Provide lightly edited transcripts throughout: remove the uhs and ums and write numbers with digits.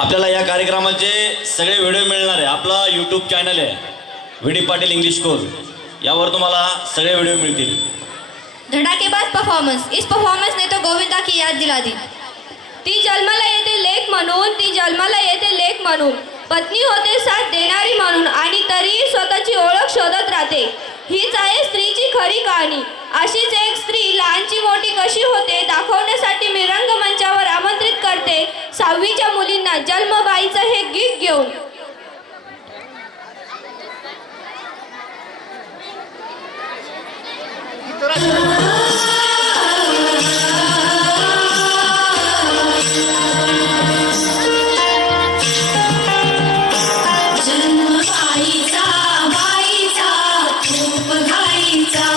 आपल्याला या कार्यक्रमाचे सगळे व्हिडिओ मिळणार आहे। आपला यूट्यूब चॅनल आहे V D Patil English course, यावर तुम्हाला सगळे व्हिडिओ मिळतील। धडाकेबाज परफॉर्मन्स, इस परफॉर्मेंस ने तो गोविंदा की याद दिला दी। ती जन्माला येते लेक म्हणून, ती जन्माला येते लेक म्हणून, पत्नी होते साथ देणारी म्हणून, आणि तरीही स्वतःची ओळख शोधत राहते। हीच आहे स्त्रीची खरी कहाणी। अशीच एक स्त्री लहानची मोठी कशी होते दाखवण्यासाठी मी रंगमंचावर आमंत्रित करते 6वीच्या मुलींना जन्मबाईचं हे गीत घेऊन। जन्मबाईचा बाईचा खूप घाईचा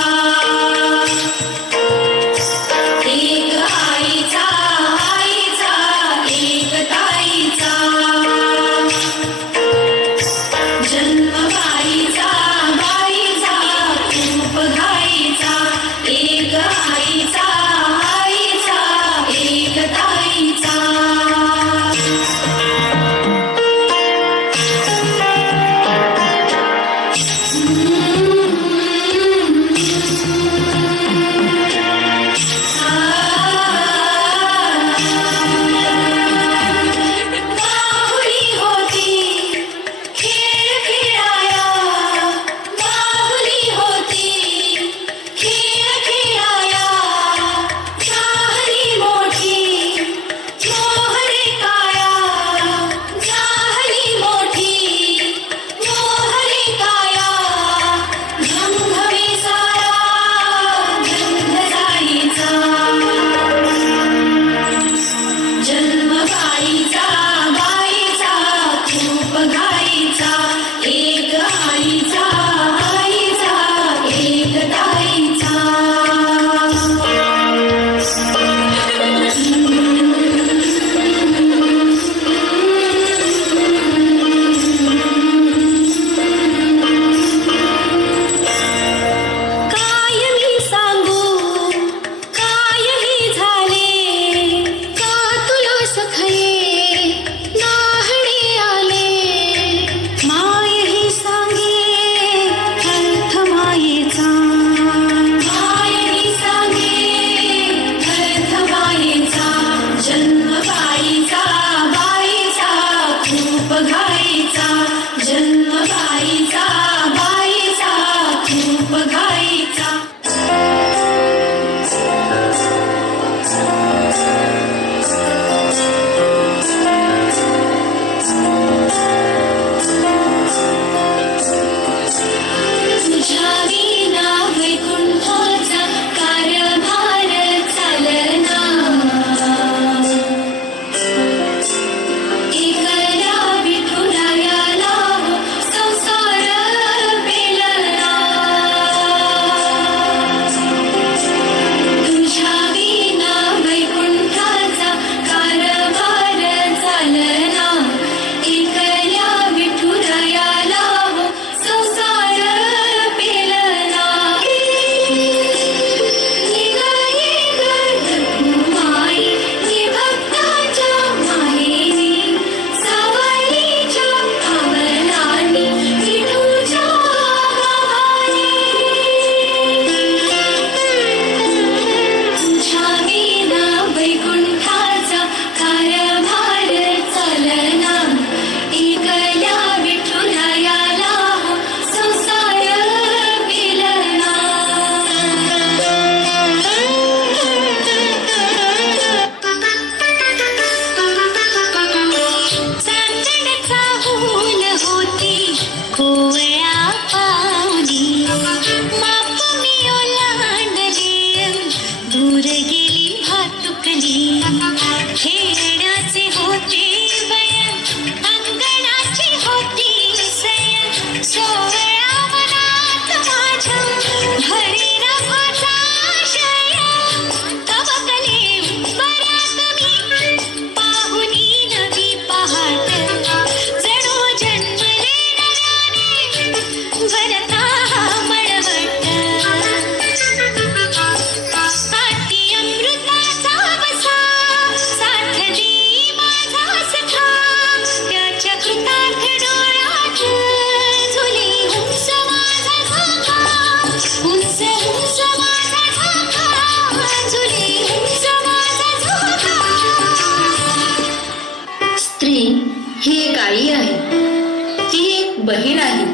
बहीण आहे,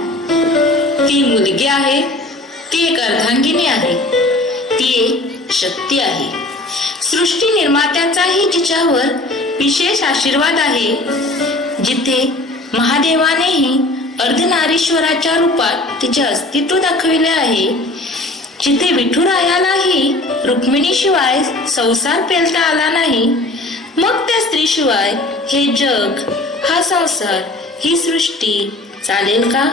ती मुलगी आहे, ती एक अर्धांगिनी आहे, ती एक शक्ती आहे. सृष्टी निर्मात्याचाही जिच्यावर विशेष आशीर्वाद आहे. जिथे महादेवानेही अर्धनारीश्वराच्या रूपात तिचे अस्तित्व दाखविले आहे, जिथे विठुरायालाही रुक्मिणीशिवाय संसार पेलता आला नाही, मग त्या स्त्रीशिवाय हे जग, हा संसार, ही सृष्टी चालेल का?